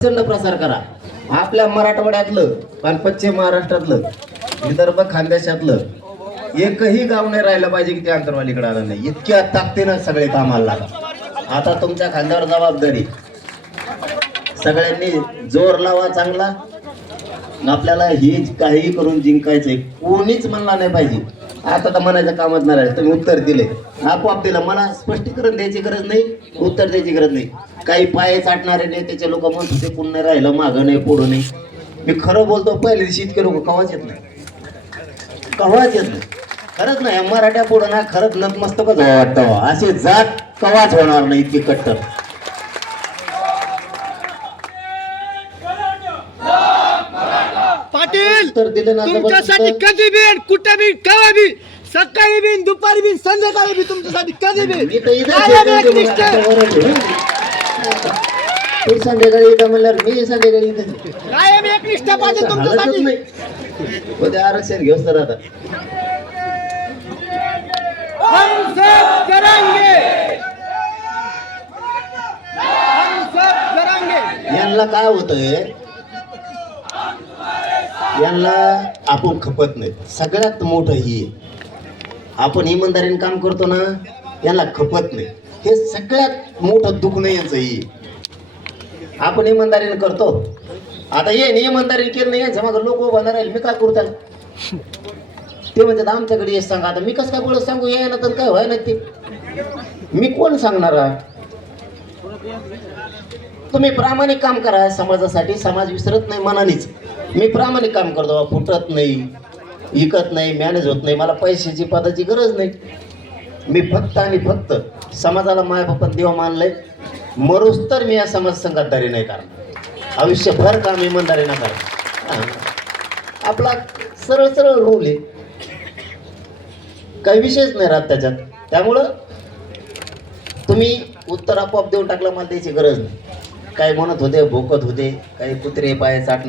प्रचंड प्रसार करा. आपल्या मराठवाड्यातलं आणि पश्चिम महाराष्ट्रातलं विदर्भ खानदेशातलं एकही गाव नाही राहिलं पाहिजे की ते अंतरवालीकडे आलं नाही. इतक्या ताकदीनं सगळे कामाला लागा आता तुमच्या खांद्यावर जबाबदारी. सगळ्यांनी जोर लावा चांगला. आपल्याला हे काही करून जिंकायचंय कोणीच म्हणला नाही पाहिजे. आता तर म्हणायचं कामच नाही तुम्ही उत्तर दिले. आपोआप दिलं. मला स्पष्टीकरण द्यायची गरज नाही उत्तर द्यायची गरज नाही. काही पाय चाटणारे नाही त्याचे लोक म्हणत होते पुन्हा राहिलं मागं नाही पुढं नाही. मी खरं बोलतो पहिले दिवशी इतके लोक कवाच येत नाही. कवाच येत नाही. खरंच नाही मराठ्या पुढं ना खरंच नतमस्तकच वाटतं असे जात कवाच होणार नाही इतके कट्टर. पाटील तुमच्यासाठी. कधी बी कुठे बी केव्हा बी सकाळी बी दुपारी बी संध्याकाळी बी तुमच्यासाठी कधी बी. मी येतो संध्याकाळी इथं म्हणल्यावर मी संध्याकाळी इथं. कायम एक निष्ठा पाहिजे तुमच्यासाठी. उद्या आरक्षण घेऊस तर आता. हम सब करेंगे हम सब करेंगे यांना काय होतंय? यांना आपण खपत नाही सगळ्यात मोठं ही आहे. आपण इमानदारीने काम करतो ना यांना खपत नाही. हे सगळ्यात मोठं दुखणं यांचं ही. आपण इमानदारीने करतो. आता ये इमानदारीने केलं नाही यांचं माझं लोक उभा राहील. मी काय करू ते म्हणतात आमच्याकडे हे सांगा. आता मी कसं काय बोलत सांगू? यायला तर काय व्हायला ते मी कोण सांगणार आहे? तुम्ही प्रामाणिक काम करा समाजासाठी. समाज विसरत नाही मनानेच. मी प्रामाणिक काम करतो बा, फुटत नाही विकत नाही मॅनेज होत नाही मला पैशाची पदाची गरज नाही. मी फक्त आणि फक्त समाजाला मायबापात देवा मानलंय. मरूस तर मी या समाज संघातदारी नाही करणार. आयुष्यभर काम इमानदारीनं करा. आपला सरळ सरळ रोल आहे. काही विषयच नाही राहत त्याच्यात. त्यामुळं तुम्ही उत्तर आपोआप देऊन टाकलं मला त्याची गरज नाही. काही म्हणत होते भोकत होते काही कुत्रे पाय चाट